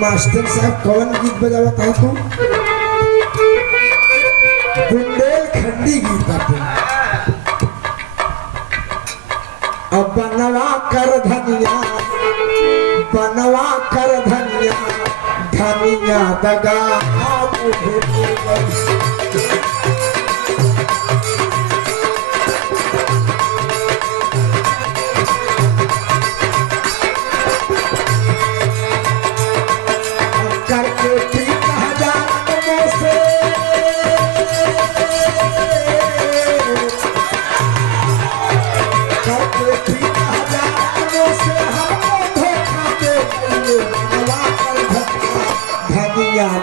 Master साहब कौन गीत बजावत है तू? बुंदेलखंडी गीत है। अब बनवा कर धनिया, बनवा कर धनिया, धनिया दगा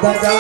दगा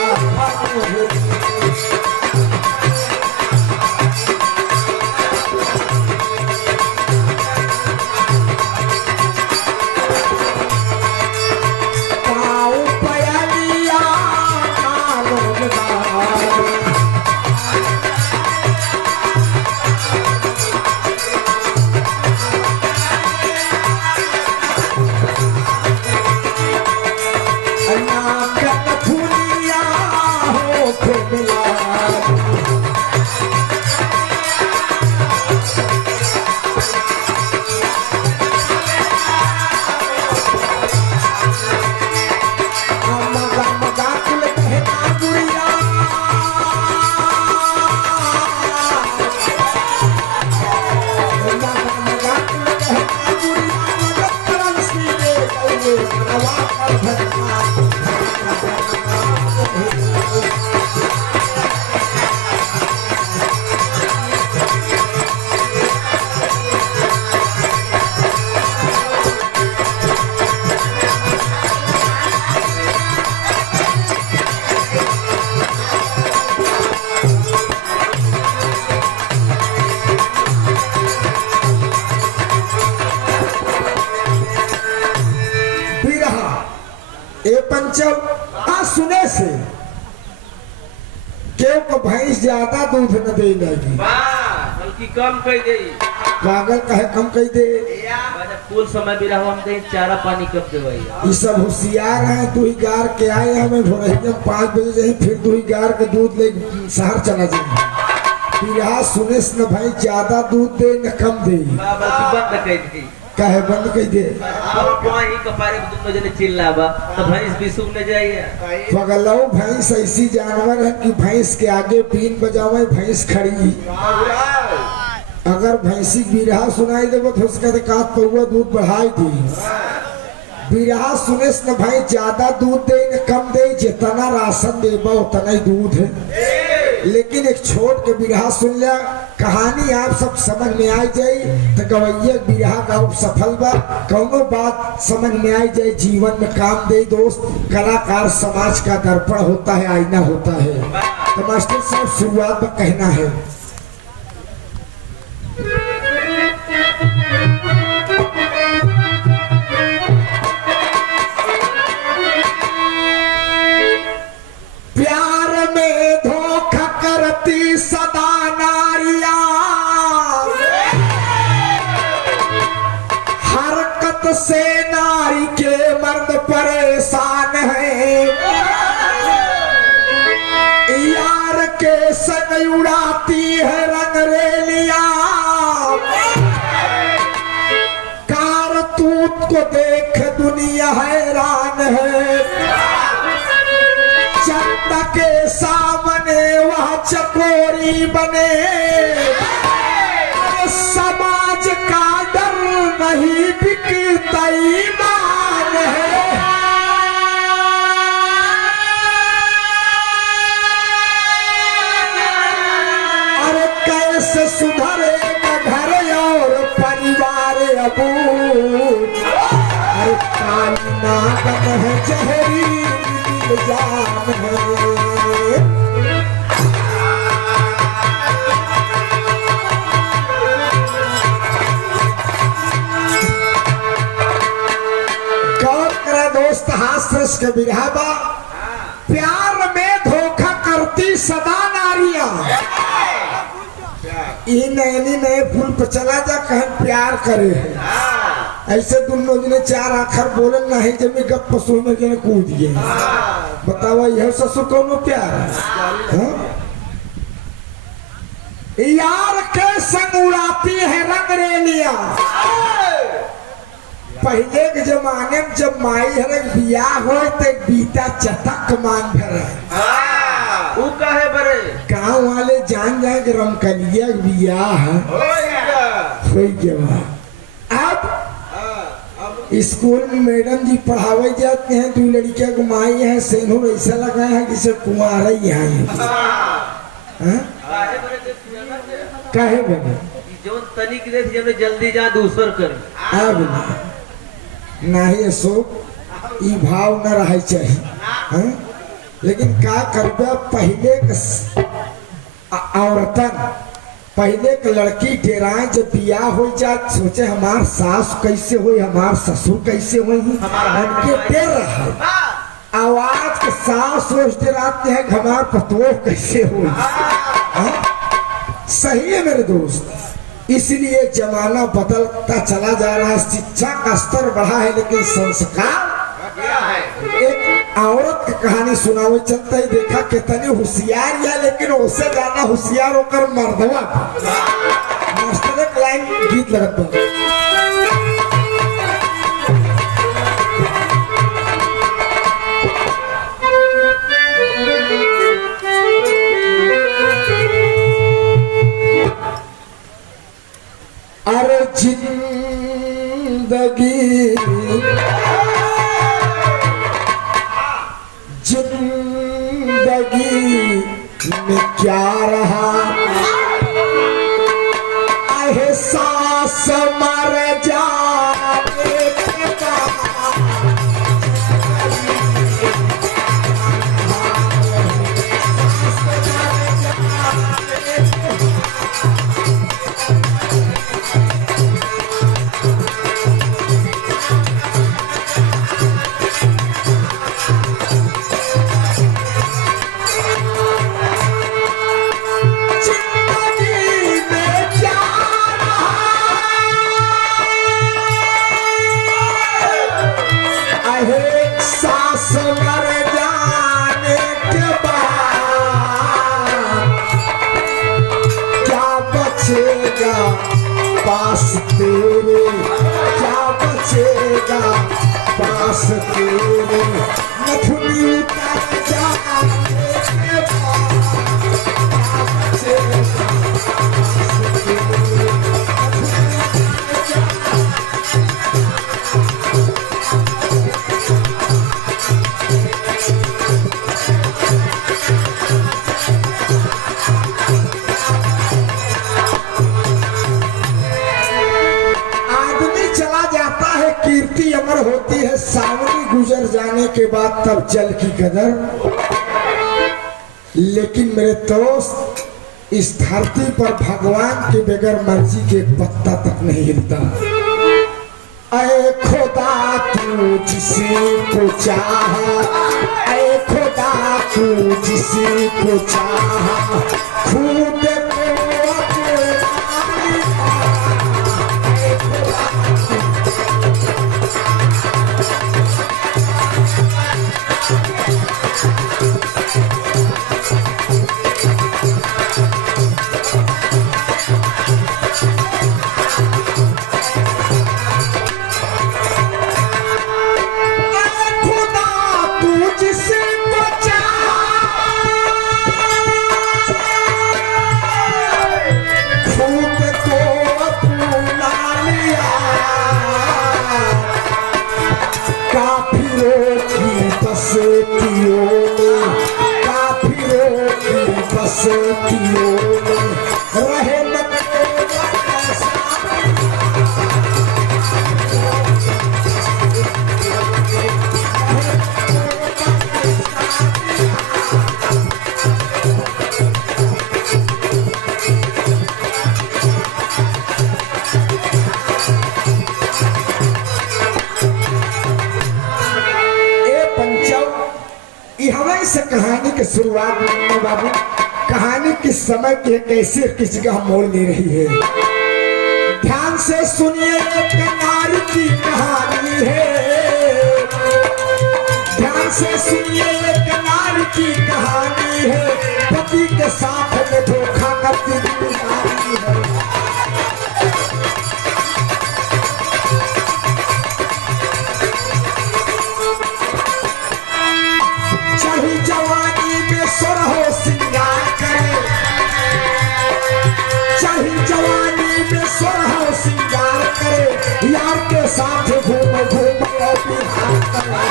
सुने से क्यों को भैंस ज्यादा दूध न दे लगी, बल्कि कम कह दे। पागल कहे कम कह दे। फूल समय भी रहो हम दे चारा पानी कब दे। ये सब होशियार है। तू ही गार के आए हमें भोरहिया 5 बजे जाए, फिर तू ही गार के दूध ले शहर चला जाए। बिरहा सुने से न भाई ज्यादा दूध दे न कम दे। बंद कह दे, कहे बंद कह दे। पगलऊ भैंस ऐसी जानवर है कि भैंस के आगे बीन बजावे भैंस खड़ी। अगर भैंसी बिरहा सुनाई देव तो उसका पौवा दूध बढ़ाई दी। बिरहा सुने से न भाई ज्यादा दूध दे न कम दे, जितना राशन देबा उतना ही दूध है। लेकिन एक छोट के बिरहा सुन लिया, कहानी आप सब समझ में आ जाए तो गवैया बिरहा का सफल बा। कौनो बात समझ में आ जाए जीवन में काम दे दोस्त। कलाकार समाज का दर्पण होता है, आईना होता है। तो मास्टर साहब शुरुआत में कहना है, प्यार में धोखा करती सदा नारियां, हरकत से नारी के मर्द परेशान है। यार के संग उड़ाती है रंगरेलियां, कारतूत को देख दुनिया हैरान है। चंदा के सामने वह चकोरी बने, समाज का डर नहीं बिकता ईमान है। अरे कैसे सुधरेगा घर और परिवार अबू। अरे काली नागन है जहरी जान है। गौर करा दोस्त, हास्रस के बिरहाबा। प्यार में धोखा करती सदा नारियां, नैनी नए फूल पर चला जा कहीं प्यार करे है। ऐसे दोनों जने चार आखर बोलन नहीं जब गप पशु में जने कूद गए। बतावा यह ससुर कौनो प्यार है? हाँ? यार के संग उड़ाती है रंग रेलिया। पहले के जमाने में जब माई हर बियाह हो तो बीता चटक मान भर वो काहे बरे गाँव वाले जान जाए कि रमकलिया बियाह हो गया। अब स्कूल में मैडम जी पढ़ावे जाते हैं, 2 लड़कियां घुमाई हैं, सेनूर ऐसा लगा है जैसे कुंवारा ही है। काहे बने जो तनिक देख जब जल्दी जा दूसर कर अब नहीं सो ई भाव न रहे चाहिए। हाँ? लेकिन का करबे पहले औरतन पहले के लड़की डेराए जब बियाह हो जात सोचे हमार सास कैसे हुई, हमार ससुर कैसे हुई, उनके डेर रहा। आवाज के सास सोच डेराते हैं हमार पतोह कैसे हुई। सही है मेरे दोस्त, इसलिए जमाना बदलता चला जा रहा है, शिक्षा का स्तर बढ़ा है लेकिन संस्कार। एक औरत की कहानी सुनावे चलता ही देखा कितनी होशियार है, लेकिन उससे ज्यादा होशियार होकर मर्दवा मास्टर एक लाइन गीत लगता अरे जिंदगी में क्या रहा, एहसास मर जाने के बाद। सांस मर जाने के बाद क्या बचेगा पास तेरे, क्या बचेगा पास तेरे, नथुनी उतर जाने के बाद क्या बचेगा पास तेरे, कीर्ति अमर होती है, सावनी गुजर जाने के बाद तब जल की कदर। लेकिन मेरे दोस्त, इस धरती पर भगवान के बगैर मर्जी के पत्ता तक नहीं हिलता। ऐ खुदा तू जिसे को चाहा, ऐ खुदा तू जिसे को चाहा, खुद को से कहानी की शुरुआत में बाबू, कहानी किस समय के कैसे किस जगह मोड़ ले रही है, ध्यान से सुनिए। एक नारी की से सुनिए एक नारी की कहानी है, पति के साथ में धोखा करती नारी है। चाहे जवानी में सोरहो सिंगार करे, चाहे जवानी में सोरहो सिंगार करे, यार के साथ घूम घूम और बिहार करे।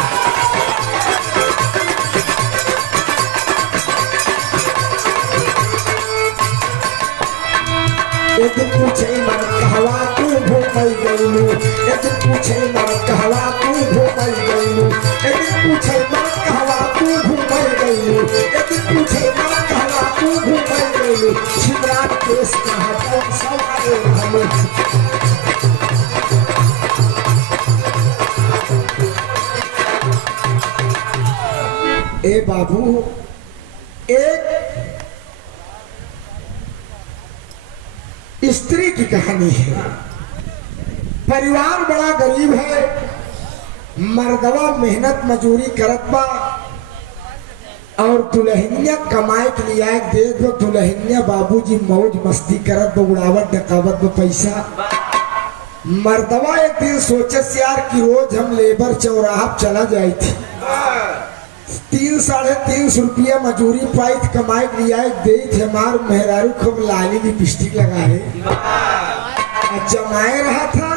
एक दिन पूछे मन कहवा तू घूमई गईलू, एक दिन पूछे मन कहवा तू घूमई गईलू, एक दिन पूछे मन कहवा तू घूमई गईलू, एक दिन पूछे मन कहवा तू घूमई गईलू। शिवराज केस कहा कौन सवारे हमें। ए बाबू, एक स्त्री की कहानी है। परिवार बड़ा गरीब है, मर्दवा मेहनत मजूरी करत बा और दुल्हनिया कमाए के लिए आए दे दो। दुल्हनिया बाबूजी मौज मस्ती करत बा, उड़ावत डकावत बा पैसा। मर्दवा एक दिन सोचे से यार कि रोज हम लेबर चौराहा चला जाए थी, 300-350 रुपया मजूरी पाई कमाए के लिए दे थे। हमार मेहरारू खूब लाली लिपस्टिक लगाए जमाए रहा था।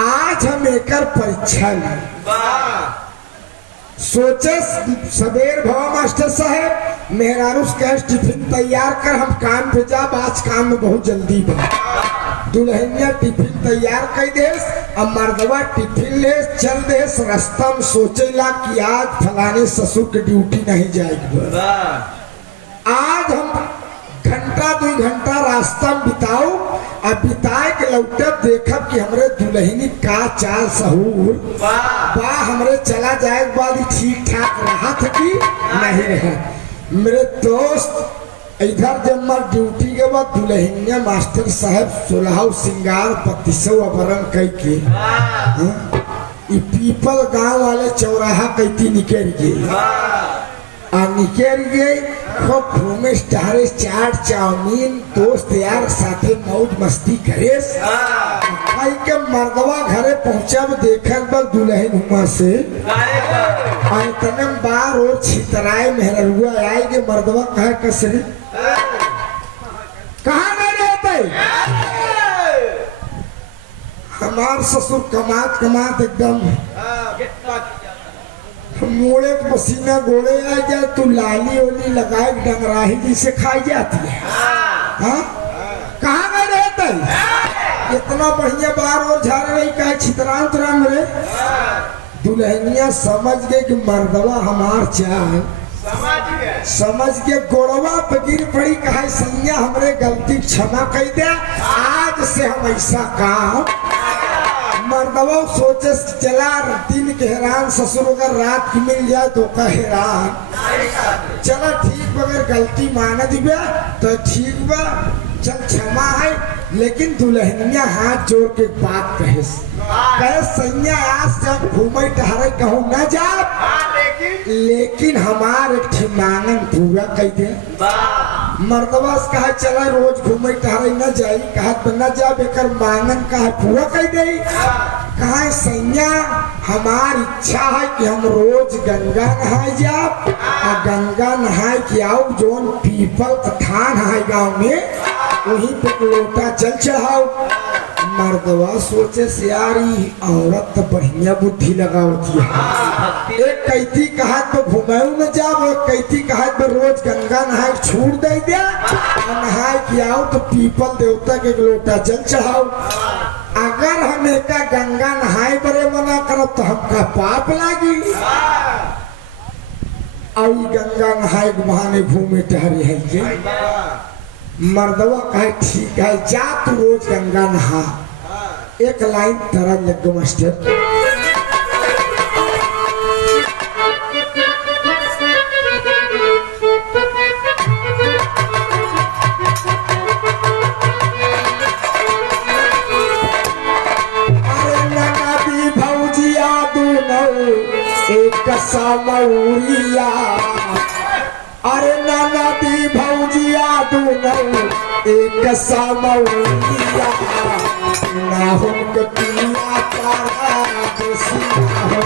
आज हम एकर परीक्षा ली, सोचे सवेर भवा मास्टर साहब मेहरारू कहे टिफिन तैयार कर, हम काम पे जा, आज काम में बहुत जल्दी बा। दुल्हनिया टिफिन तैयार कर दे, अब मर्दवा टिफिन ले चल दे। रास्ता में सोचेला कि आज फलाने ससुर के ड्यूटी नहीं जाएगी। आज हम घंटा 2 घंटा रास्ता में बिताओ, अब बिताए के लौटब देखब कि हमरे दुल्हनी का चाल सहूर बा, हमरे चला जाए के बाद ठीक ठाक रहा था कि नहीं रहा। मेरे दोस्त इधर जब मैं ड्यूटी के बाद दुल्हनिया मास्टर साहब 16 सिंगार 32 अबरन कह के पीपल गांव वाले चौराहा कहती निकल गए खूब घूमे टहरे, चाट चाउमीन दोस्त यार साथे मौज मस्ती करे। के मर्दवा घरे पहुंचा देखल बल दुल्हन हुआ से इतने बार और छितराए मेहरुआ आए के मर्दवा कहे कसरी कहाँ नहीं रहते। हमार ससुर कमात कमात एकदम मोड़े पसीना गोड़े आ जाए, तू लाली ओली लगाए डंगराही जिसे खाई जाती है। हाँ कहाँ नहीं रहते, इतना बढ़िया बार और झाड़ रही कहे छितरा उतरा मेरे। दुल्हनिया समझ गए कि मर्दवा हमार चाल समझ के गोड़वा पे गिर पड़ी, कहा सैया हमरे गलती क्षमा कर दे, आज से हम ऐसा काम। मर्दवा सोचे चला दिन के हैरान, ससुर अगर रात की मिल जाए तो का हैरान। चला ठीक बगैर गलती मान दिबे तो ठीक बा, चल क्षमा है। लेकिन दुल्हनिया हाथ जोड़ के बात कहे सैया आज से हम घूमे टहरे कहूँ न जा, लेकिन हमार एक मांगन पूरा कर दे। मर्दवा कहा चला रोज घूमे टहरे न जाई, कहा न जा बेकर मांगन कहा पूरा कर दे। कहा सैया हमार इच्छा है कि हम रोज गंगा नहाए जाओ, और गंगा नहाए के आओ जोन पीपल थान है गाँव में वहीं पे लोटा जल चढ़ाओ। मर्दवा सोचे से यारी औरत तो बढ़िया बुद्धि लगावती है। एक कैथी कहा तो घुमाऊ में जाओ, एक कैथी कहा तो रोज गंगा नहाए छूट दे दिया, नहाए कि आओ तो पीपल देवता के लोटा जल चढ़ाओ। अगर हम एक गंगा नहाए बड़े मना करब तो हमका पाप लागी, और गंगा नहाए के बहाने घूमे टहरे है। मर्दवा कहे ठीक है जा तू रोज गंगा नहा। एक लाइन तरह लग गो मास्टर, अरे नदी भौजिया दूनो एक समौरिया अरे नाना दी भौजिया दोनों एक समौरिया ना हुनक पिया तारा देसिया हो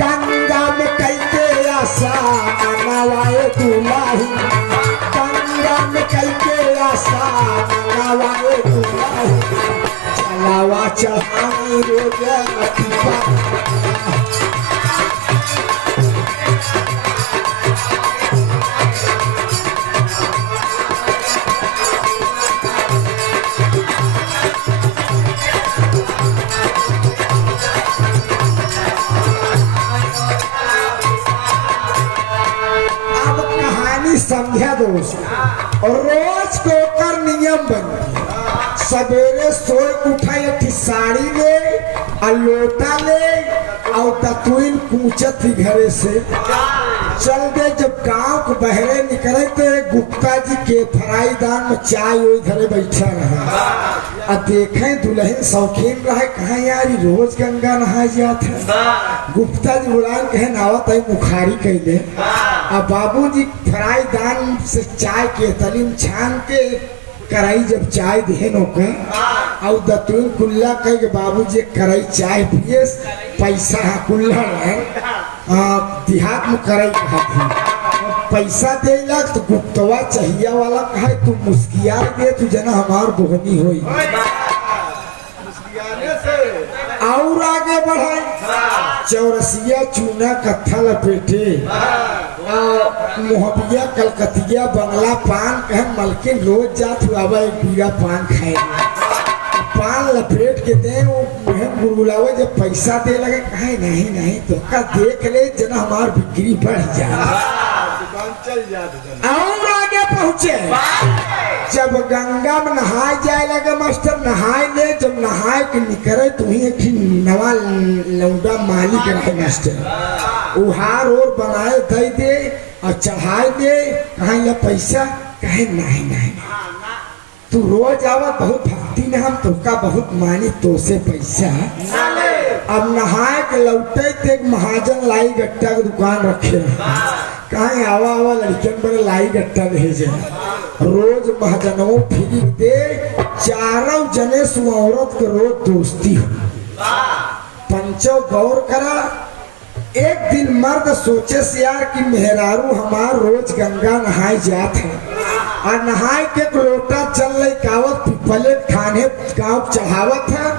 गंगा में कई के आशा नवाए दुलाही गंगा में कई के आशा नवाए दुलाही चलावा चढ़ाई रोज समझा दोस्त और रोज को कर नियम बन सवेरे सोए उठा एक साड़ी ले और लोटा ले और ततुइन कूचत ही घरे से चल दे। जब गांव को बहरे निकले तो गुप्ता जी के फराईदान में चाय वही घरे बैठा रहा और देखे दुल्हन शौकीन रहा कहा यार रोज गंगा नहा जात है। गुप्ता जी बुलाए कहे नावत है मुखारी कैले और बाबूजी फराईदान से चाय के तलीम छान के कराई जब चाय दे नौके और दतुन कुल्ला कह के बाबूजी कराई चाय पिए पैसा कुल्ला देहात में कराई कहा थी पैसा दे लग तो गुप्तवा चाहिए वाला कहा तू मुस्किया दे तू जना हमार बोहनी होई और आगे बढ़ाई चौरसिया चूना कत्था लपेटे मोहबिया कलकतिया बंगला पान कहे मलकिन रोज जात हुआ एक बीरा पान खाए पान लपेट के दे वो गुरगुलावे जब पैसा दे लगे कहे नहीं नहीं तो का देख ले जना हमार बिक्री बढ़ जाए और आगे पहुंचे जब गंगा में नहाए जाए लगे मास्टर नहाए ले जब नहाए के निकले तो ही एक नवा लौंडा मालिक रहे मास्टर उहार और बनाए दे दे और चढ़ाए दे कहे ला पैसा कहे नहीं नहीं तू रोज आवा बहुत भक्ति ने हम तुमका बहुत मानी तो से पैसा अब नहाए के लौटे थे महाजन लाई गट्टा की दुकान रखे कहीं आवा आवा लड़कियन बड़े लाई गट्टा भेजे रोज महाजनों फिर दे चारों जने सु औरत के रोज दोस्ती हो पंचो गौर करा। एक दिन मर्द सोचे से यार कि मेहरारू हमार रोज गंगा नहाए जात है और नहाए के लोटा चल रही कावत पिपले खाने गाँव चढ़ावत है।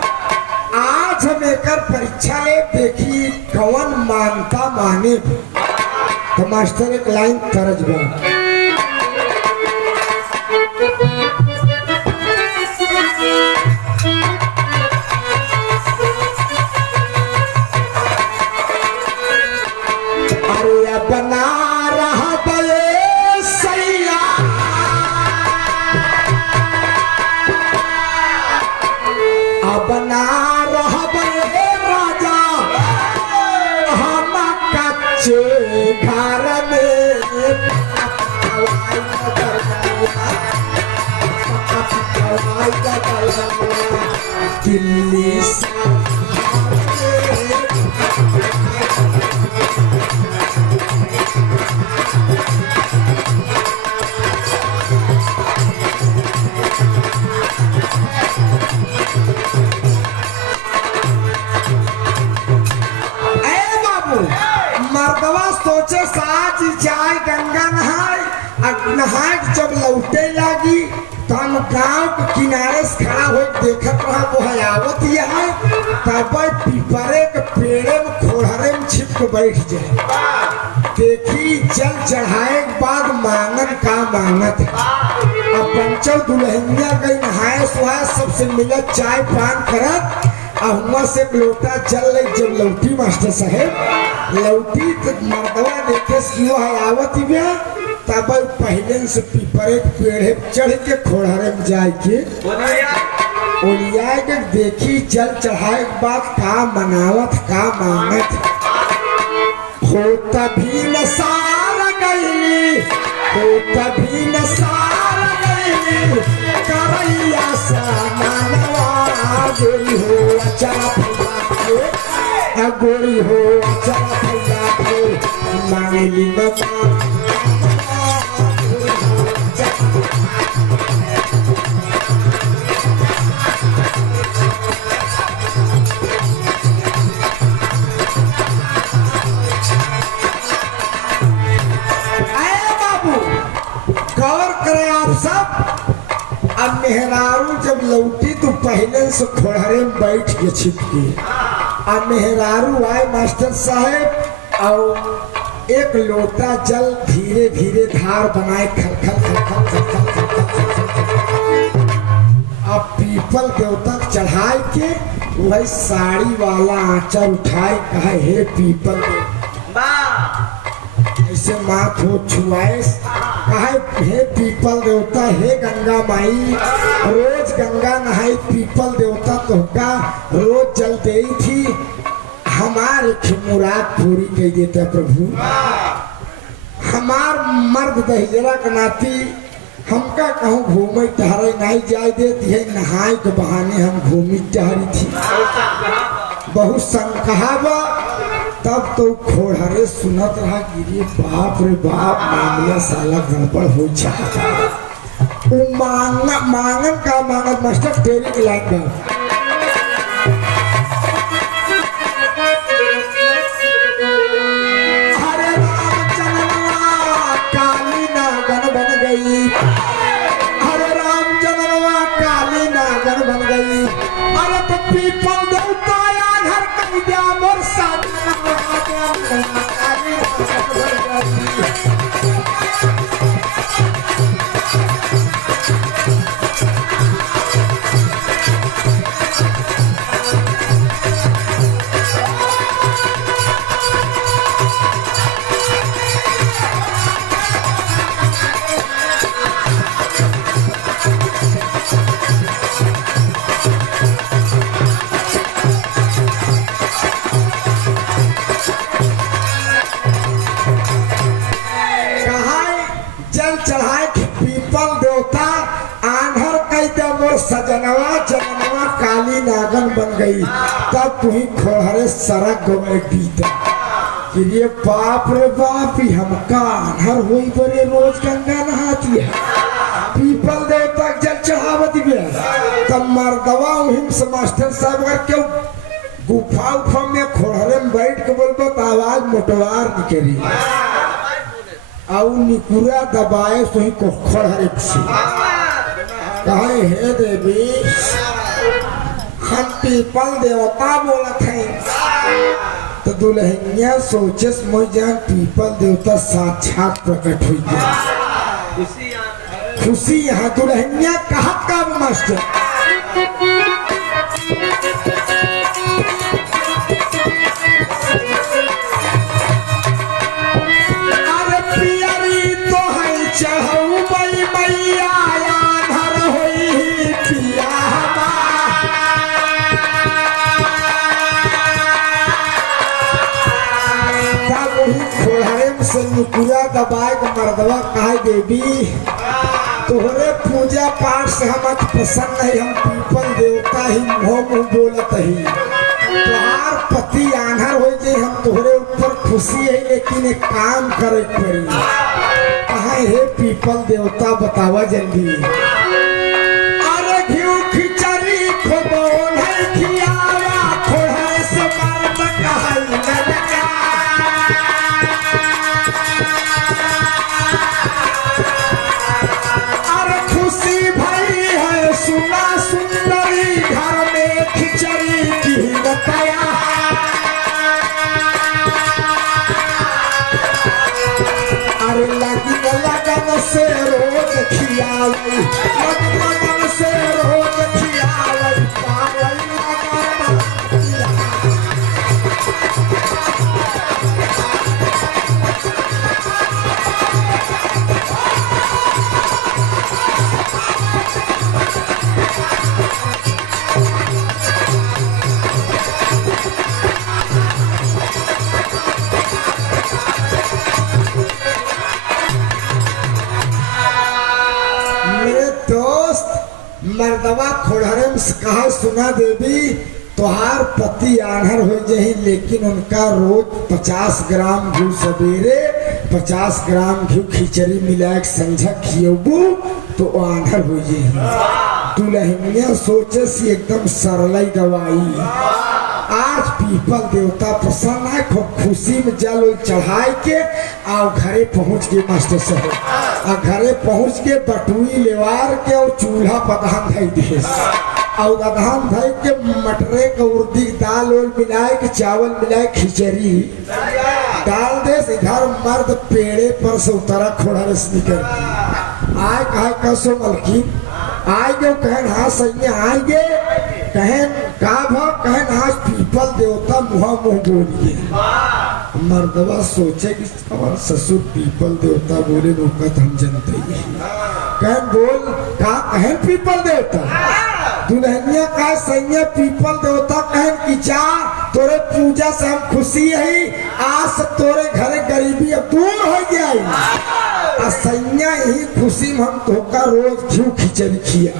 आज हम एक परीक्षा ले देखी कौन मानता माने तो मास्टर एक लाइन तरज बा बना रहा बे सैया बना रहा बे राजा हम कच्चे घर में दिल्ली मर्दवा सोचे साज जाए गंगा नहाए नहाए जब लौटे लगी तो हम गाँव के किनारे से खड़ा हो देखत रहा वो हयावत है तब पीपरे के पेड़े में खोड़हरे में छिप के बैठ जाए देखी जल चढ़ाए के बाद मांगन का मांगत है। अब पंचो दुल्हनिया गई नहाए सुहाए सबसे मिलत चाय पान करत हुआ से लोटा चल रही जब लौटी मास्टर साहेब लौटी तो मर्दवा देखे क्यों है आवत तब पहले से पीपरे के पेड़े पे चढ़ के खोड़हरे में जाए के ओलिया के देखी जल चढ़ाए के बाद का मनावत का मांगत हो तभी न सार गई हो तभी न सार गई करैया सा मानवा गोरी हो अचरा भैया गोरी हो अचरा भैया मांगली न अब मेहरारू जब लौटी तो पहले से खोड़हरे में बैठ के छिपके अब मेहरारू आए मास्टर साहब और एक लोटा जल धीरे धीरे धार बनाए खलखल खलखल अब पीपल देवता चढ़ाए के वही साड़ी वाला आंचल उठाए कहा हे पीपल ऐसे माथ हो छुआए कहा हे पीपल देवता हे गंगा माई रोज गंगा नहाई पीपल देवता तोहका रोज जल दे थी हमारे मुराद पूरी कह देता प्रभु हमार मर्द दहिजरा के नाती हमका कहूँ घूमे टहरे नहीं जाए देती है नहाए के बहाने हम घूमी टहरी थी बहुत संकहावा तब तो खोड़हरे सुनत रहा गिरी बाप रे बाप मामला साला गड़बड़ हो जाता मांगन का मांगन मास्टर तेरी की लाइन का हरे राम जनवा काली नागन बन गई हरे राम जनवा काली नागन बन गई अरे तो पीपल देवता घर कहीं जा मोर साथ सजनवा जनवा काली नागन बन गई तब तुम्ही खोहरे सड़क गए बीता कि ये बाप रे बाप ही हमका अनहर हुई बड़े रोज गंगा नहाती है पीपल देवता जल चढ़ावत गया तब मर्दवा हिम्स मास्टर साहब अगर क्यों गुफा उफा में खोहरे में बैठ के बोलबो तो आवाज मोटवार निकली और निकुरा दबाए सोही को खोहरे से कहे हे देवी हम पीपल देवता बोलत है तो दुल्हनिया सोचे जान पीपल देवता साक्षात प्रकट हुई खुशी यहाँ दुल्हनिया कहा का मास्टर अरे पियरी तो है चढ़ऊ बई मैया पूरा दबाए के मर्दवा कहा देवी तोहरे पूजा पाठ से हम पसंद नहीं हम पीपल देवता ही मुँह बोलत ही तोहार पति आन्हर हो जाए हम तोहरे ऊपर खुशी है लेकिन एक काम करे पड़ी कहा हे पीपल देवता बतावा जल्दी अरे घिउ खिचड़ी खोबोल है खियावा खोड़े से मर्द कहल लगा से रोज खियाई मर्दवा खोड़हरे में कहा सुना देवी तोहार पति आनहर हो जाही लेकिन उनका रोज 50 ग्राम घी सवेरे 50 ग्राम घी खिचड़ी मिला के संझा खियोबू तो आनहर हो जाही। दुल्हनिया सोचे सी एकदम सरल दवाई। आज पीपल देवता प्रसन्न है, खूब खुशी में जल उल चढ़ाई के आओ घरे पहुंच गए मास्टर साहब। और घरे पहुंच के बटुई लेवार के और चूल्हा पधान धई दे और अधान धई के मटरे के उर्दी दाल उल मिलाए के चावल मिलाए खिचड़ी डाल दे। इधर मर्द पेड़े पर से उतरा खोड़ा से निकल आए कहा कसो मलकिन आए गए कहन हाँ सही आए गे कहन का भाव कहन आज पीपल देवता मुहा मुंह बोलिए। मर्दवा सोचे कि हमारा ससुर पीपल देवता बोले रोका हम जनते ही कहन बोल का कहन पीपल देवता। दुल्हनिया का सैया पीपल देवता कहन कि जा तोरे पूजा से हम खुशी है आज से तोरे घरे गरीबी अब दूर हो गया। सैया ही खुशी में हम धोखा रोज घी खिचड़ी खिया।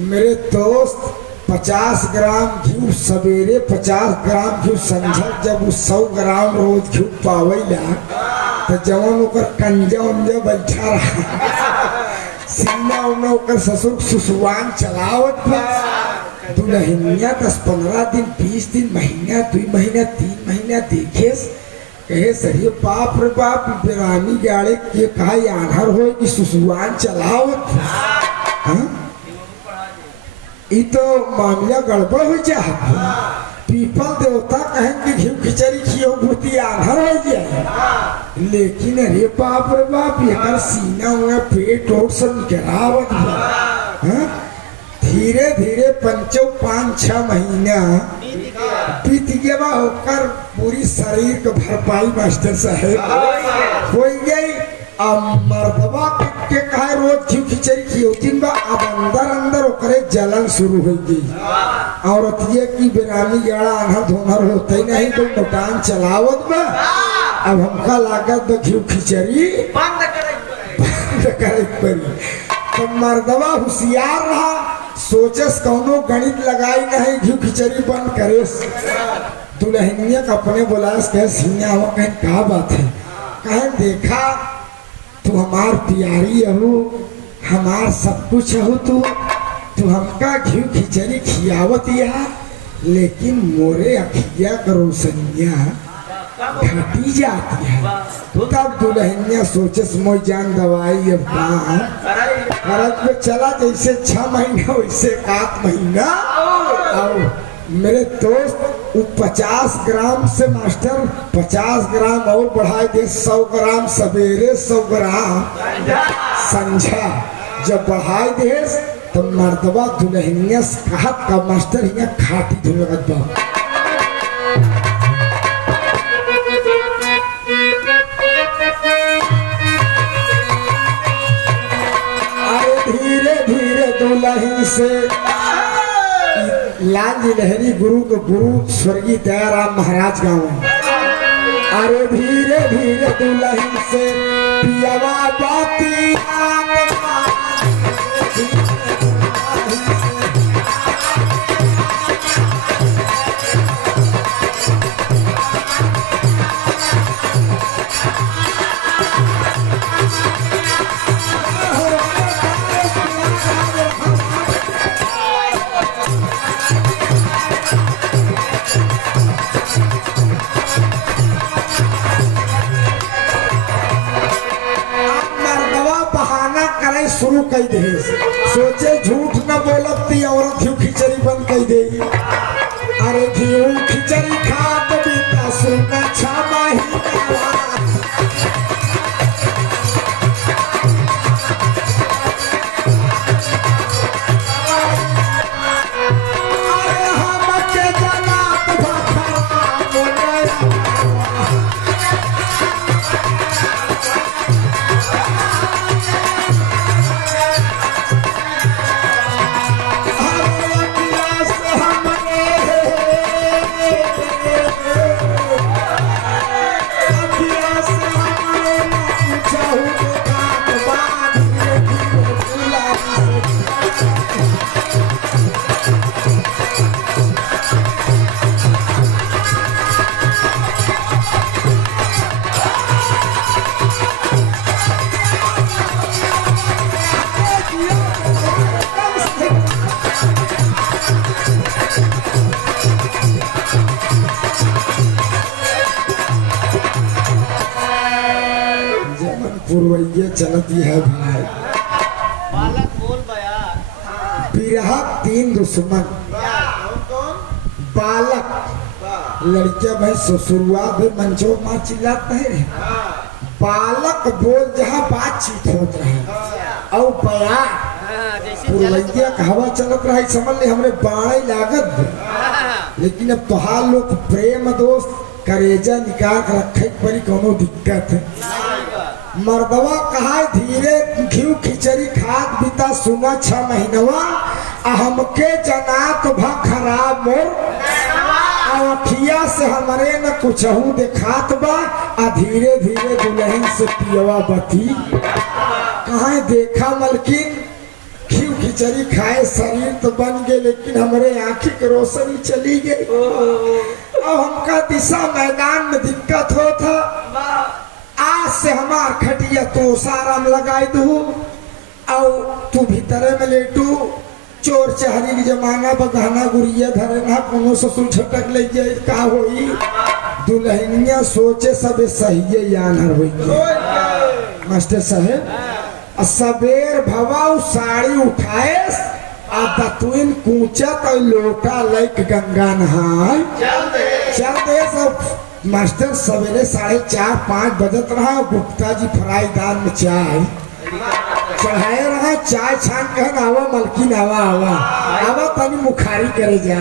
मेरे दोस्त 50 ग्राम घी सवेरे 50 ग्राम घी संझा जब 100 ग्राम रोज घी पावेला तो जवन ओकर कंजा उंजा बैठा रहा सीना उन्हें ओकर ससुर सुसुवान चलावत बा। दुल्हनिया 10-15 दिन 20 दिन महीना 2 महीना 3 महीना देखे कहे सही बाप रे बाप बेरानी गाड़े के कहा आधार हो कि सुसुवान चलावत हाँ? ये तो मामला गड़बड़ हो जाए। पीपल देवता कहें कि घी खिचड़ी खियो भूती आधार हो जाए लेकिन अरे बाप रे बाप ये सीना हुआ पेट और सब गिरावत धीरे धीरे 5-6 महीना बीत गया होकर पूरी शरीर को भरपाई मास्टर साहब हो गई। अब मर्दवा के कहा रोज घी खिचड़ी खियोतिन बा अब अंदर अंदर ओकरे जलन शुरू हो गई। औरत ये की बेरामी गाड़ा अनहर धोनहर होते नहीं तो दुकान चलावत बा अब हमका लागत घी खिचड़ी बंद करे पड़ी। तो मर्दवा होशियार रहा सोचस कौनो गणित लगाई नहीं घी खिचड़ी बंद करे। दुल्हनिया का अपने बोलास कह सिया हो कहीं क्या बात है कहें देखा तू हमार प्यारी हो हमार सब कुछ हो तू हमका घी खिचड़ी खियावत या लेकिन मोरे अखिया का रोशनिया घटी जाती है। तब दुल्हनिया सोचे मोई जान दवाई अब करत में चला जैसे 6 महीना वैसे 7 महीना। और मेरे दोस्त 50 ग्राम से मास्टर 50 ग्राम और बढ़ाए दे 100 ग्राम सवेरे 100 ग्राम संझा जब बढ़ाए दे तो मर्दवा दुल्हनिया कहत का मास्टर यहाँ खाटी धुलगत बा। धीरे धीरे दुल्हन से लाल जी लहरी गुरु को गुरु स्वर्गीय दयाराम महाराज गाँव। अरे धीरे धीरे दुल्हन से पियावा बाती शुरू कर दे सोचे झूठ न बोलती औरत घी खिचड़ी बंद कर देगी। अरे घी खिचड़ी खा तो बीता सुना 6 महीना। अरे हम के जनात पुरवैया चलती है भाई। बालक बोल बया। बिरहा तीन दुश्मन। कौन कौन? बालक लड़किया भाई ससुरुआ भी मंचो मार चिल्लात नहीं रहे। बालक बोल जहाँ बातचीत होत रहे और बया पुरवैया का हवा चलत रहा समझ ले हमरे बाणे लागत। लेकिन अब तोहार लोग प्रेम दोस्त करेजा निकाल कर रखे परी कोनो दिक्कत है। मर्दवा कहा धीरे घी खिचड़ी खाद बीता सुना 6 महीनवा हमके जनात भा खराब मोर अखिया से हमारे न कुछहू देखात बा आ धीरे धीरे दुल्हन से पियवा बती। कहाँ देखा मलकिन घी खिचड़ी खाए शरीर तो बन गए लेकिन हमारे आँखी की रोशनी चली गई। अब हमका दिशा मैदान में दिक्कत हो था। आज से हमार खटिया तो साराम लगाई दू और तू भीतरे में लेटू। चोर चहरी के जमाना बगहना गुड़िया धरे ना कोनो ससुर छटक ले जाए का होई। दुल्हनिया सोचे सब सही यानर होई। मास्टर साहब सबेर भवाऊ साड़ी उठाए आ बतुइन कूचत और लोटा लेक गंगा नहाय चल दे सब। मास्टर सवेरे 4:30-5 बजत रहा। गुप्ता जी फ्राईदान में चाय चढ़ाए रहा। चाय छान कहन आवा मलकिन आवा आवा आवा तनी मुखारी करे जा।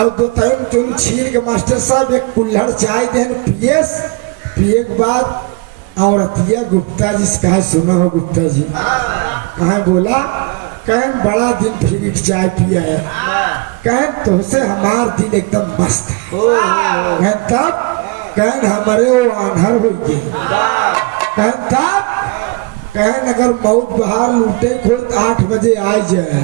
अब 2 तुम छील के मास्टर साहब एक कुल्हड़ चाय देन पिए के बाद औरतिया गुप्ता जी से कहा सुना हो गुप्ता जी कहा बोला कहन बड़ा दिन फिर चाय पिया है। कहन तुमसे हमार दिन एकदम मस्त है। तब कहन हमारे वो आन्हर हो गए। कहन तब कहन अगर मौत बहार लूटे खोल तो 8 बजे आ जाए।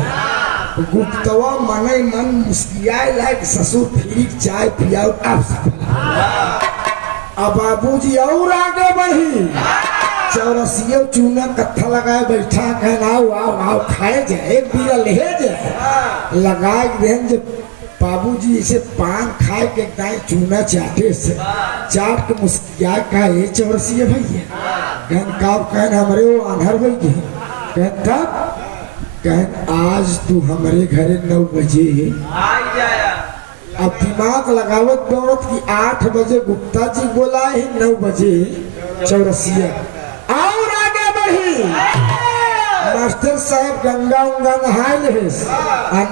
गुप्तवा मन ही मन मुस्कियाए लायक ससुर फिर चाय पियाओ अब बाबूजी और आगे बढ़ी। चौरसिया चूना कत्था लगाए बैठा कहना आओ आओ खाए जाए एक बीरा ले जाए लगाए देन जब बाबूजी इसे पान खाए के दाएं चूना चाटे से चाट के मुस्किया का ये चौरसिया भैया कहन काब कहन हमारे वो आन्हर हो गए। कहन तब कहन आज तू हमारे घरे 9 बजे अब दिमाग लगावत दौड़त की 8 बजे गुप्ता जी बोला है 9 बजे चौरसिया और आगे बढ़ी। मास्टर साहब गंगा उंगा नहाए ले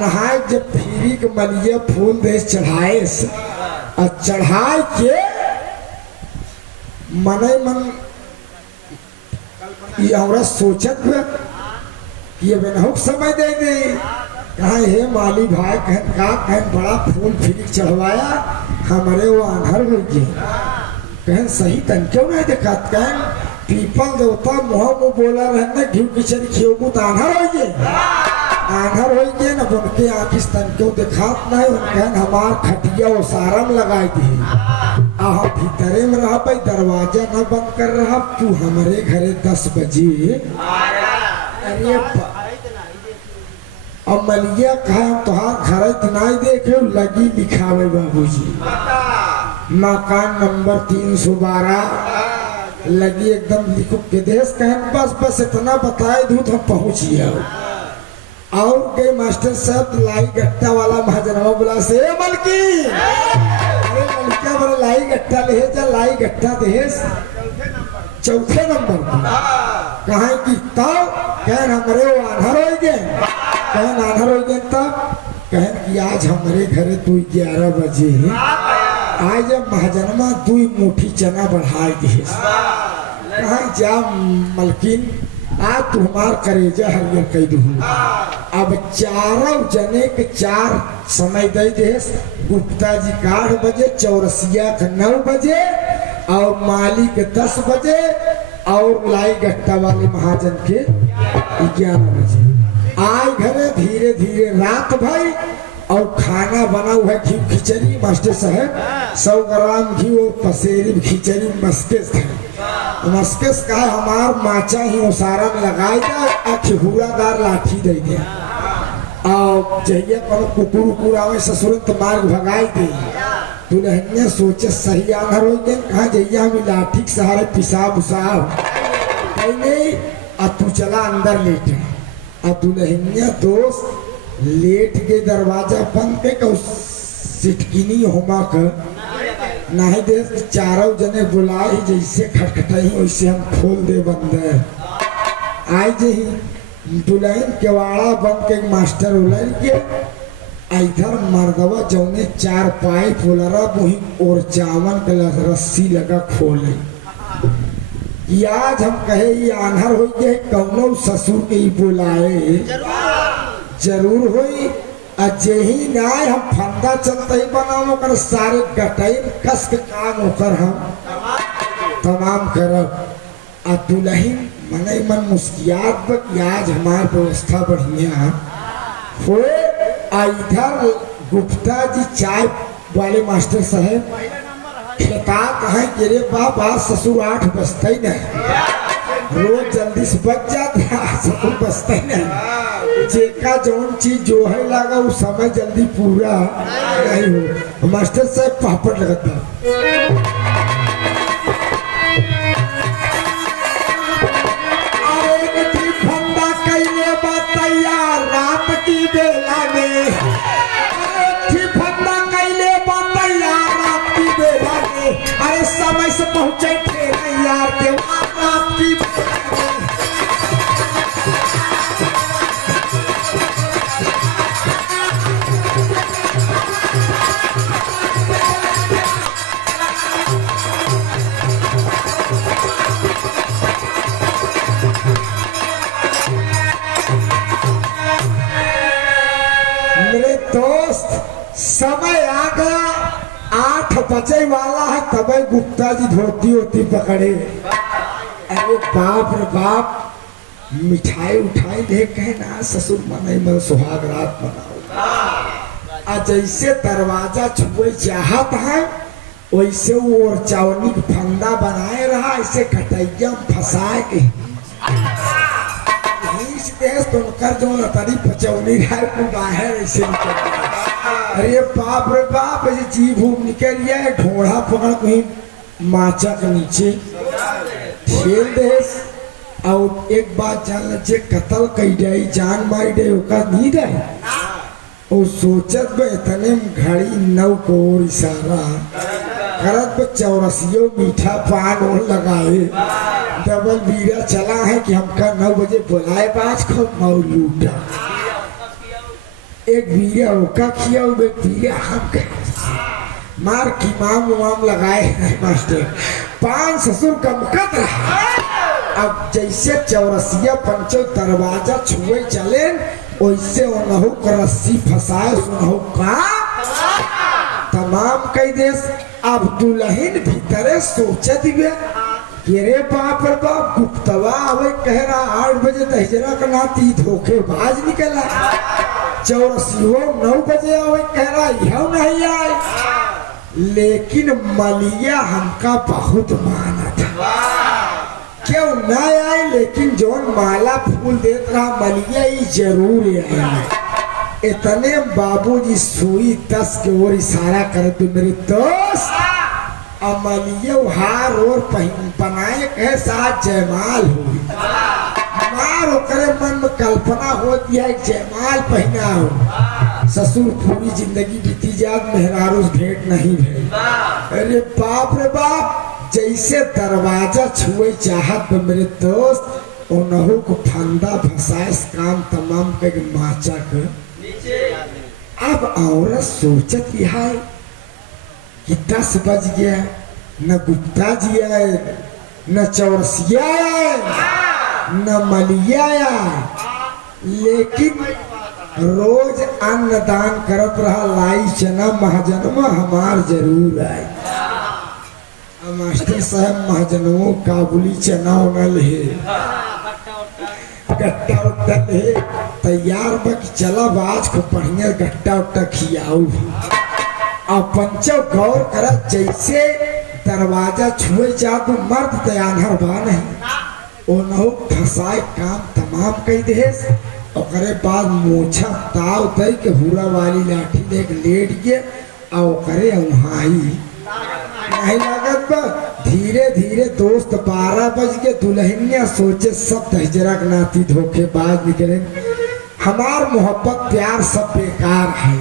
नहाए जब फिरी के मलिया फूल दे चढ़ाए और चढ़ाए के मन मन ये औरत सोचत कि अब बहुत समय दे दे। कहा हे माली भाई कहन का कहन बड़ा फूल फिर चढ़वाया हमारे वो आन्हर हो गए। कहन सही तन क्यों नहीं देखा। कहन पीपल देवता मुँह मुँह बोला रहने घी खिचड़ी खियोगू तो आन्हर हो गए। आन्हर हो गए न उनके आँखी तन क्यों दिखात नहीं। कहन हमार खटिया वो सारम लगाई दी आह भीतरे में रहा भाई दरवाजा न बंद कर रहा तू हमारे घरे 10 बजे। अरे अब मलिया कहा तुहार घर इतना देखे लगी लिखावे बाबूजी मकान नंबर 312 लगी एकदम लिखो के देश कहन बस इतना बताए दूँ हम पहुँच गया। और गए मास्टर साहब लाई गट्टा वाला महाजनवा बोला से मलकी अरे मलकिया बोला लाई गट्टा ले जा लाई गट्टा दहेज 4थे नंबर कहा की तब कहन हमारे वो आन्हर हो गए। कहन आन्हर हो गए तब कहन कि आज हमारे घरे तू 11 बजे आज महाजनमा 2 मुट्ठी चना बढ़ाई दे। कहा जा मलकिन आज तुम्हार करेजा हरियर कह दू। अब 4 जने के 4 समय दे दे। गुप्ता जी का 8 बजे चौरसिया के 9 बजे और माली के 10 बजे और लाई गट्टा वाले महाजन के 11 बजे। आए घरे धीरे धीरे रात भाई और खाना बना हुआ है घी खिचड़ी मास्टर साहब 100 ग्राम घी और पसेरी खिचड़ी मस्केस है। मस्केस का हमार माचा ही उसारा में लगाई जा खिहुरादार लाठी दे दिया और जहिया कोनो कुकुर उकुर आवे ससुर तो मार्ग भगाई दे। दुल्हनिया सोचे सही आन्हर हो गए कहा जहिया हम लाठी के सहारे पिसाब उसाब नहीं अब तू चला अंदर लेट। अब दुल्हनिया दोस्त लेट के दरवाजा बंद के कौ सिटकिनी होमा कर नहीं दे चारों जने बुलाई जैसे खटखटाई वैसे हम खोल दे बंदे आई जही दुल्हन केवाड़ा बंद के मास्टर उलर के इधर मर्दवा जौने चार पाइप उलरा वही और चावन के रस्सी लगा खोले। आज हम कहे ये आन्हर हो गए कौनो ससुर के ही बुलाए जरूर होई अजेही नाय हम फंदा चलते ही बनाओ कर सारे गटाई कस के काम होकर हम तमाम करब। आ दुल्हन मने मन मुस्कियात आज हमार व्यवस्था बढ़िया हो। इधर गुप्ता जी चाय वाले मास्टर साहब खेता कहे कि रे बाबा ससुर 8 बजते ही नहीं रोज जल्दी से बच जाता ससुर बजते ही नहीं जेका जौन चीज जो है लगा वो समय जल्दी पूरा नहीं हो। मास्टर साहब पापड़ लगता फंदा कैले बतैया रात की बेला में फंदा कैले बतैया रात की बेला में अरे समय से पहुंचे थे यार के रात की समय आ गया 8 बजे वाला है तब गुप्ता जी धोती होती पकड़े। अरे बाप रे बाप मिठाई उठाई देख के ना ससुर मनाई मन सुहाग रात मनाओ। जैसे दरवाजा छुए चाहत है वैसे वो और चावनी का फंदा बनाए रहा ऐसे कटैया फंसाए के देश तो जो लतारी पचौनी रहा बाहर ऐसे अरे बाप रे बाप ऐसे जीभ भूख निकल गया है ढोड़ा पकड़ कहीं माचा के नीचे ठेल देश। और एक बात जान लीजिए कत्ल कई जाए जान मारी दे ओका नहीं दे वो सोचत बे इतने घड़ी 9 को इशारा करत बे चौरसियों मीठा पान और लगाए डबल बीरा चला है कि हमका 9 बजे बुलाए बाज को मऊ लूटा एक बीरा ओका खिया एक बीरा हम मार की माम वाम लगाए मास्टर 5 ससुर का मुकद रहा। अब जैसे चौरसिया पंचो दरवाजा छुए चले वैसे उनहु का रस्सी फंसाए सुनहु का तमाम कई देश। अब दुल्हन भीतरे सोचे दिवे रे बाप रे बाप गुप्तवा अवे कह रहा 8 बजे दहजरा का नाती धोखेबाज निकला चौरसियो 9 बजे आवे कह रहा यह नहीं आए। लेकिन मलिया हमका बहुत माना था क्यों ना आए लेकिन जोन माला फूल देत रहा मलिया ही जरूर आए। इतने बाबूजी सुई 10 के ओर इशारा करे तो मेरे दोस्त अमलिया हार और बनाए के साथ जयमाल हुई मार ओकरे मन में कल्पना होती है जयमाल पहना हो ससुर पूरी जिंदगी बीती जात मेहरारू भेंट नहीं भेल। अरे बाप रे बाप जैसे दरवाजा छुए चाहत मेरे दोस्त उनहु को फंदा फंसाए काम तमाम के माचा के। अब औरत सोचत है कि 10 बज गया न गुप्ता जी आए न चौरसिया आए न मलिया आए लेकिन रोज अन्न दान करत रहा लाई चना महाजनमा हमार जरूर आए। मास्टर साहब महाजनों काबुली चना उनल है गट्टा उट्टा है तैयार बक चला बाज को बढ़िया गट्टा उट्टा खियाऊ। अब पंचो गौर करा जैसे दरवाजा छुए जा तो मर्द तैयार बा नहीं ओनहु फसाए काम तमाम कई देश। ओकरे बाद मोछा ताव दे के हुरा वाली लाठी लेके लेट गए और करे वहाँ ही नहीं लागत बा धीरे धीरे दोस्त 12 बज के दुल्हनिया सोचे सब दहजरक नाती धोखेबाज निकले, हमार मोहब्बत प्यार सब बेकार है।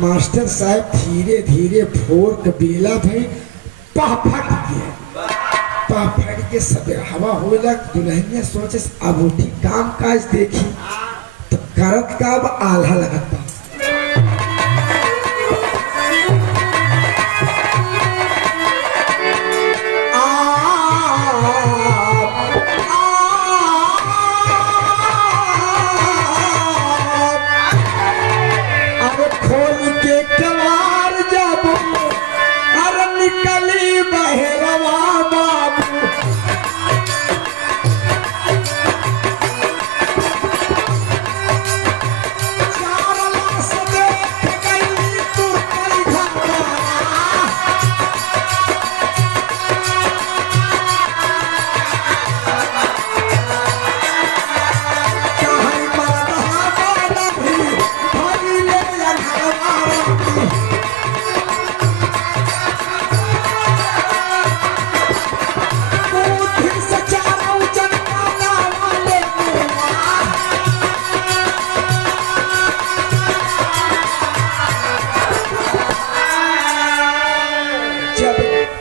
मास्टर साहब धीरे धीरे फोर के बेला भाई पा फट गया, पा फट के सब हवा हो लग। दुल्हनिया सोचे अब उठी काम काज देखी तो करत का अब आल्हा लगत बा।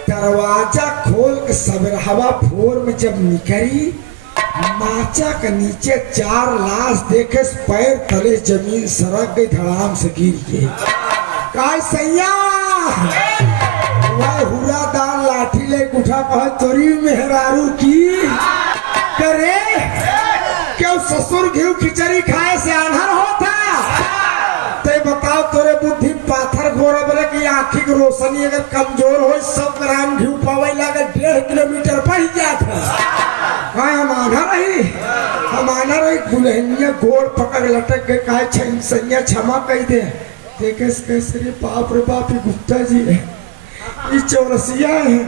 दरवाजा खोल के सवेर हवा फोर में जब निकली, माचा के नीचे 4 लाश देखे पैर तले जमीन सड़क गई, धड़ाम से गिर गई। काय सैया वह हुरादार लाठी ले उठा कहा तोरी मेहरारू की करे क्यों ससुर घी खिचड़ी खाए से आन्हर होता। ते बताओ तोरे बुद्धि पाथर घोड़ा बरे की आँखी की रोशनी अगर कमजोर हो 100 ग्राम घी पावे लगे 1.5 किलोमीटर बढ़ जात है। हम आना रही दुल्हनिया गोड़ पकड़ लटक के कहे सैया क्षमा कही दे। देखे कैसे बाप रे बाप गुप्ता जी है, ये चौरसिया है,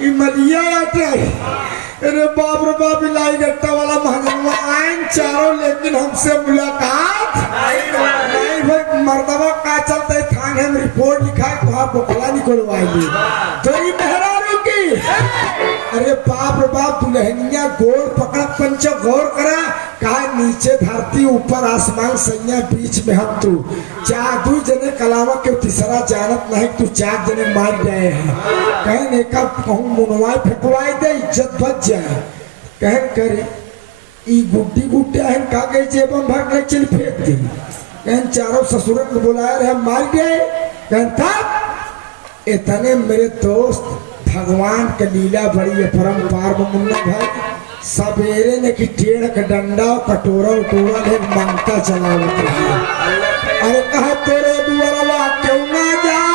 ये मलिया आते अरे बाप रे बाप लाई गट्टा वाला महंगा आइन चारों, लेकिन हमसे मुलाकात नहीं भाई। मर्दबा का चलते थाने में रिपोर्ट लिखा है तो बोखला निकलवाएंगे तेरी मेहरारू की। अरे बाप रे बाप दुल्हनिया गोड़ पकड़ पंच गौर करा, कहा नीचे धरती ऊपर आसमान सैया बीच में हम तू 4 जने कलावा के तीसरा जानत नहीं तू 4 जने मार गए हैं। कहने का कहूँ मुनवाई फेंकवाई दे इज्जत बच जाए। कहन करे ई गुड्डी गुड्डा है का गई जेबम भाग ले चल फेंक दी। कहन चारों ससुर को बुलाया रहे मार गए। कहन तब इतने मेरे दोस्त भगवान का लीला बड़ी है परम्पार में मुन्ना भाई। सवेरे ने की टेढ़ का डंडा कटोरा उटोरा ले मांगता चला अरे कहा तेरे दुआरा क्यों ना जाए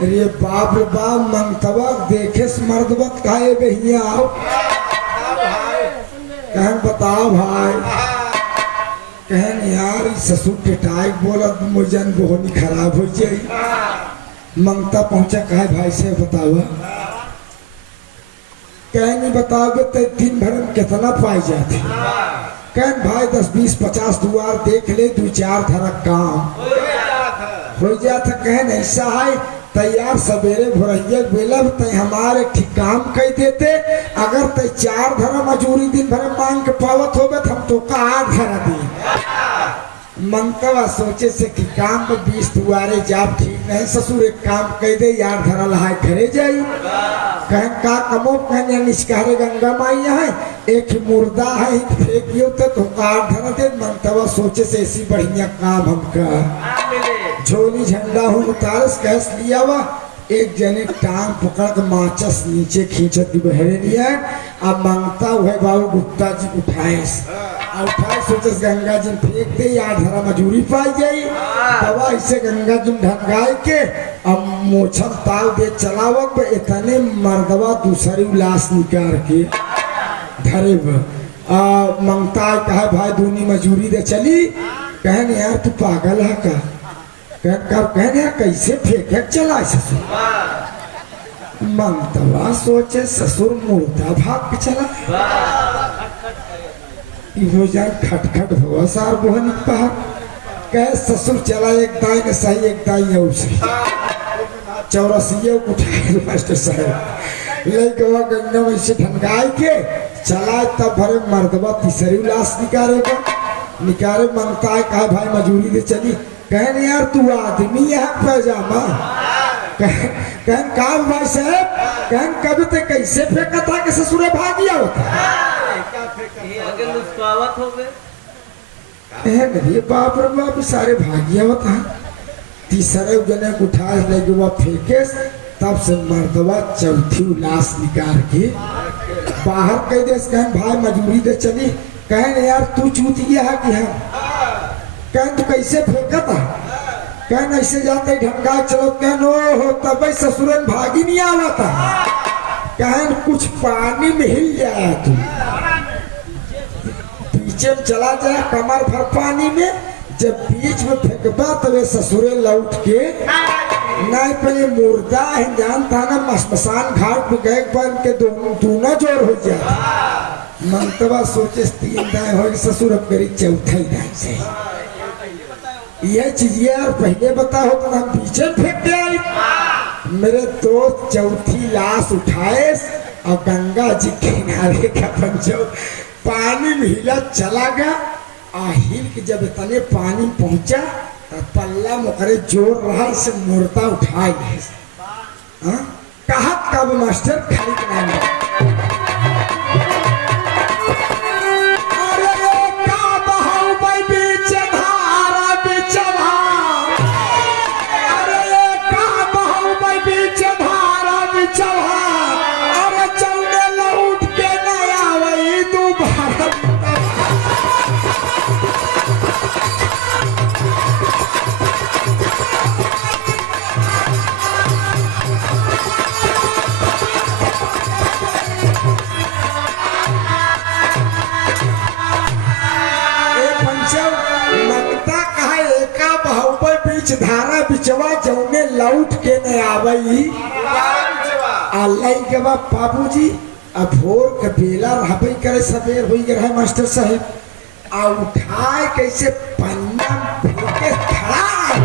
अरे बाप रे बाप मंगतवा देखे मर्दबत खाए बहिया आओ। कहन बताओ भाई। कहन यार ससुर के टाइप बोला मुझन बोहनी खराब हो जाए। मंगता पहुंचा कहे भाई से बताओ। कहनी बताओगे तो दिन भर में कितना पाई जाते। कहन भाई 10 20 50 दुआर देख ले 2-4 धरक काम हो जाता। कहन ऐसा है तैयार सवेरे भोरैया बेलब तय हमारे ठीक काम कह देते। अगर तय 4 धरा मजूरी दिन भर मांग के पावत हो हम तो का 8 धरा दी। मंगतवा सोचे से कि काम में 20 दुआरे जाप ठीक नहीं। ससुर एक काम कह दे 8 धरा लहाय घरे जाई। कहन का कमो कहन निष्कारे गंगा माई है एक मुर्दा है फेंकियो तो 8 धरा दे। मंगतवा सोचे से ऐसी बढ़िया काम हमका झोली झंडा हूँ उतारस कैस लिया हुआ। एक जने टांग पकड़ के माचस नीचे खींचत बहरे लिया। अब मांगता हुए बाबू गुप्ता जी उठाए और उठाए सोचे गंगा जी में फेंक दे या धरा मजूरी पाई जाई। दवा ऐसे गंगा जी में ढंगाए के अब मोछम ताल दे चलावक पे इतने मर्दवा दूसरी लाश निकाल के धरे मंगता है कहा भाई दूनी मजूरी दे चली। कहने यार तू पागल है का? कहने यार कैसे फेंके चला ससुर? मंगतवा सोचे ससुर मुर्दा भाग के चला। हो जाए खटखट भवा सार बोहनी पहाड़ कह ससुर चला एक दाई ने सही एक दाई और सही चौरसिया उठाए मास्टर साहब लेके वह गंगा में से ढंगाई के चला तब भरे मर्दबा तीसरी लाश निकारे मंगता है कहा भाई मजूरी दे चली। कहने यार तू आदमी है पैजामा? कहन काम भाई साहब कहन कभी ते कैसे फेंका था कि ससुरे भागिया होता मेरे बाप रे बाप सारे भागिया होता। तीसरे जने उठा लेके वह फेंके तब से मर्दवा चौथी लाश निकाल के बाहर कह दे। कहन भाई मजूरी दे चली। कहन यार तू चूतिया है कि हम? कहन तू कैसे फेंका था? कहन ऐसे जाते ढंगा चलो। कहन हो तब ससुरन भागी नहीं आवा था। कहन कुछ पानी में हिल जाया तू पीछे में चला जाए कमर भर पानी में जब बीच में फेंकबा तब ससुरे लौट के नहीं पहले मुर्दा है जानता ना मशमशान घाट पे गए बन के दोनों जोर हो जाता। मंगतवा सोचे तीन दाएं हो ससुर अब करी चौथा ही दाएं से यह चीज यार पहले बता हो तो हम पीछे फेंक गए। मेरे दोस्त चौथी लाश उठाए और गंगा जी किनारे का पंचो पानी में हिला चला गया। हिल के जब इतने पानी में पहुंचा तो पल्ला मुकरे जोर रहा इसे मुर्दा उठाए कहा कब मास्टर खाली कराएंगे। धारा बिचवा जौने लौट के न आवई के बाद बाबूजी अब भोर के बेला रहबई करे सवेर हो गए मास्टर साहब आ उठाए कैसे पन्ना फेंके धड़ाम।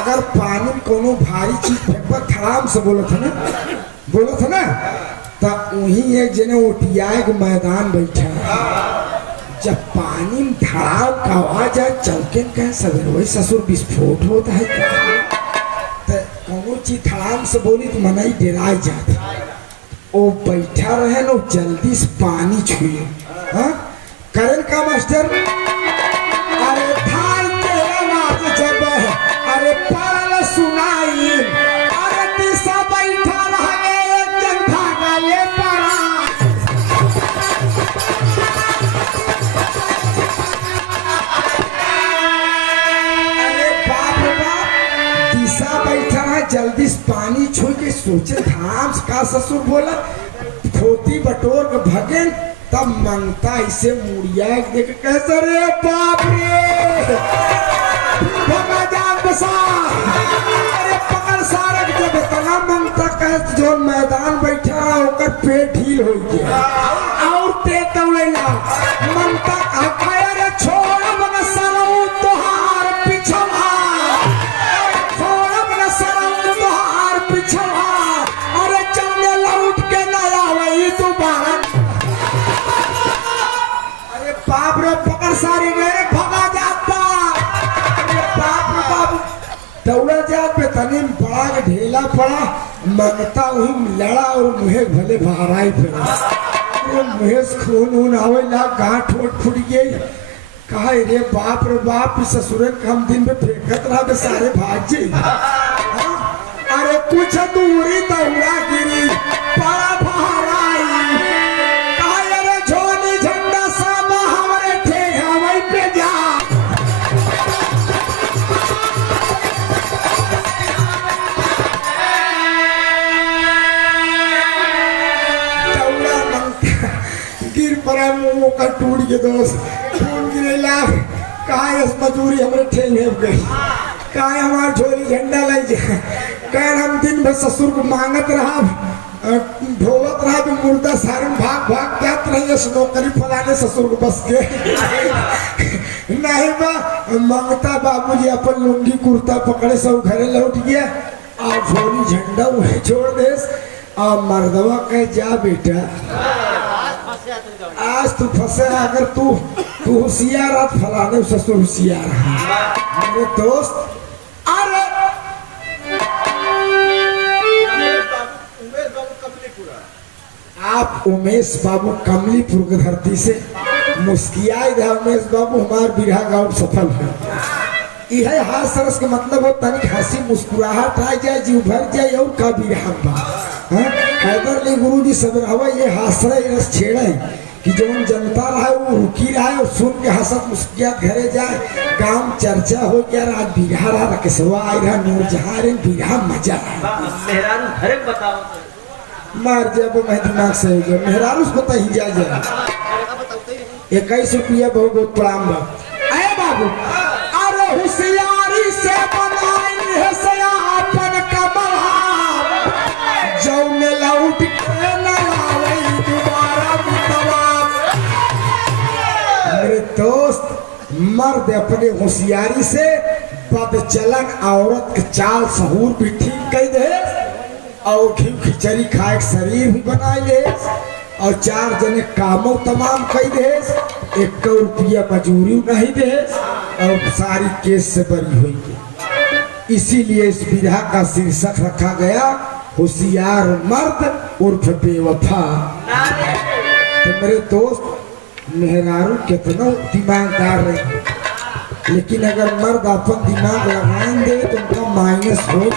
अगर पानी में कोनो भारी चीज फेंकबा धड़ाम से बोलो था ना तो वही एक जने ओटियाए के मैदान बैठा जब पानी में धड़ाम का आवाज आए चौके कहे सवेर वही ससुर विस्फोट होता है तो कोनो चीज धड़ाम से बोली तो मना ही डेराई जाती। वो बैठा रहे ना जल्दी से पानी छुए करें का मास्टर अरे थाल के आवाज जब अरे पाल सुनाई अरे दिशा बैठा रहे एक जंधा गले पड़ा। जल्दी से पानी छू के सोचे धाम का ससुर बोला धोती बटोर के भगे तब मंगता इसे मुड़िया देख कैसे रे बाप रे अरे पकड़ सारे जब इतना मंगता कह जो मैदान बैठा होकर पेट ढील हो गया और ते तवलेला मंगता खाया रे छोड़ मन सरो तोहार पिछवा अरे चलने लौट के न आवे दोबारा। अरे बाप रे पकड़ सारी गए भगा जाता। अरे बाप रे बाप दौड़ा जात पे तनी बड़ा के ढेला पड़ा मंगता वही लड़ा और मुहे भले बहराई फिर मुहे से खून आवे ला गांठ फूट गई। कहा रे बाप ससुर कम दिन में फेंकत रहा सारे भाग जी। अरे कुछ दूरी दौड़ा गिरी पड़ा फहराई झोली झंडा सब हमारे टूट के दोस्त टूट गिरे लाख कहा इस मजूरी हमरे ठेंगे गई कहा हमार झोली झंडा लग जाए कह हम दिन भर ससुर को मांगत रहा ढोवत रहा भी मुर्दा सारन भाग भाग जात रही नौकरी फलाने ससुर को बस के नहीं बा मांगता बाबूजी अपन लुंगी कुर्ता पकड़े सब घरे लौट गया और झोली झंडा उन्हें छोड़ दे और मर्दवा कह जा बेटा आज तू फंसे अगर तू होशियार रात फलाने ससुर होशियार मेरे दोस्त अरे आप उमेश बाबू कमलीपुर की धरती से मुस्कियाए थे उमेश बाबू हमारे बिरहा गाँव सफल है यह हाथ सरस के मतलब हो तनिक हंसी मुस्कुराहट आ जाए जीव भर जाए और का बिरहा बा हैदर अली गुरु जी सब रहा ये हासरा रस छेड़ा है कि जो जनता रहा है वो रुकी रहा है और सुन के हंसत मुस्कियात घरे जाए गांव चर्चा हो गया रात बिरहा रहा रकेशवा आई रहा नूरजहां रे बिरहा मजा मेहरारू घरे बताओ मार जब मैं दिमाग से हो गया मेहरारू उसको तो ही जाए 21 रुपया बहुत प्रणाम बा अरे बाबू अरे होशियारी से बनाई है सयापन कमला जौने लौट के न आवे दोबारा मुतवाब मेरे दोस्त मर्द अपने होशियारी से बदचलन औरत के चाल सहूर भी ठीक कर दे और घी खिचड़ी खाए शरीर भी बना ले और 4 जने कामों तमाम कई दे 1 रुपया मजूरी नहीं दे और सारी केस से बरी हुई इसीलिए इस विधा का शीर्षक रखा गया होशियार मर्द उर्फ बेवफा। तो मेरे दोस्त मेहरारू कितना दिमागदार रहे लेकिन अगर मर्द अपन दिमाग लगाएं दे तो उनका माइनस हो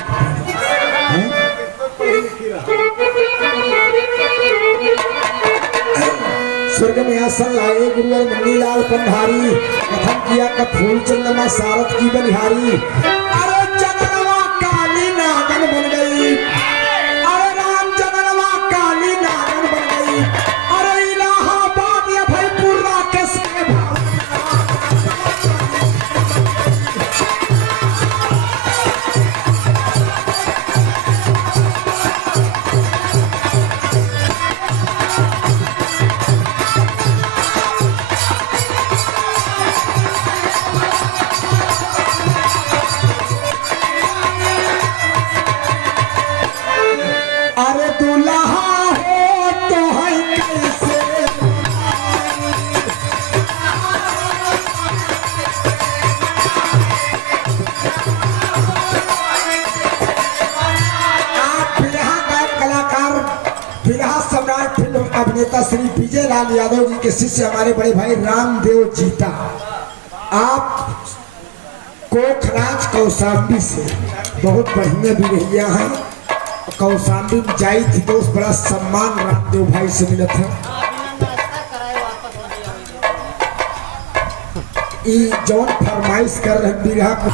स्वर्ग में आसन लाए गुरुवर मन्नीलाल पंधारी कथन किया का फूल चंद्रमा सारथ की बलिहारी अरे चंद्रमा काली नागन बन गई अरे राम चंद्रमा काली नागन बन गई अरे इलाहाबाद या भयपुर राकेश के भाव अभिनेता श्री विजय लाल यादव जी के शिष्य हमारे बड़े भाई रामदेव जीता आप कोखराज कौशाम्बी से बहुत बढ़िया बिरहिया हैं कौशाम्बी में जाई थी तो उस बड़ा सम्मान रामदेव भाई से मिला था जौन फरमाइश कर रहे बिरहा को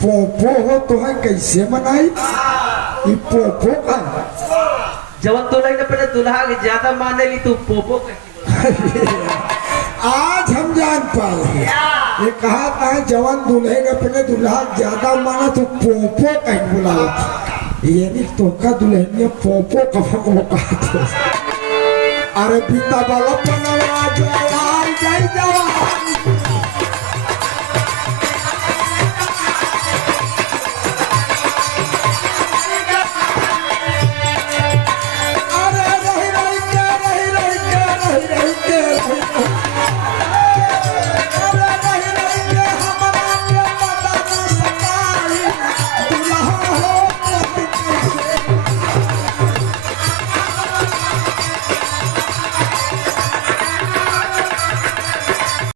पोपो हो तो है कैसे मनाई ये पोपो का जवन तो नहीं पहले दुल्हा के ज्यादा माने ली तू पोपो आज हम जान पाए ये कहा था जवान दूल्हे ने अपने दुल्हा ज्यादा माना तो पोपो कहीं बुलाया ये नहीं तो का दुल्हे ने पोपो कफा को कहा अरे पिता बाला पनवा जवान जय जवान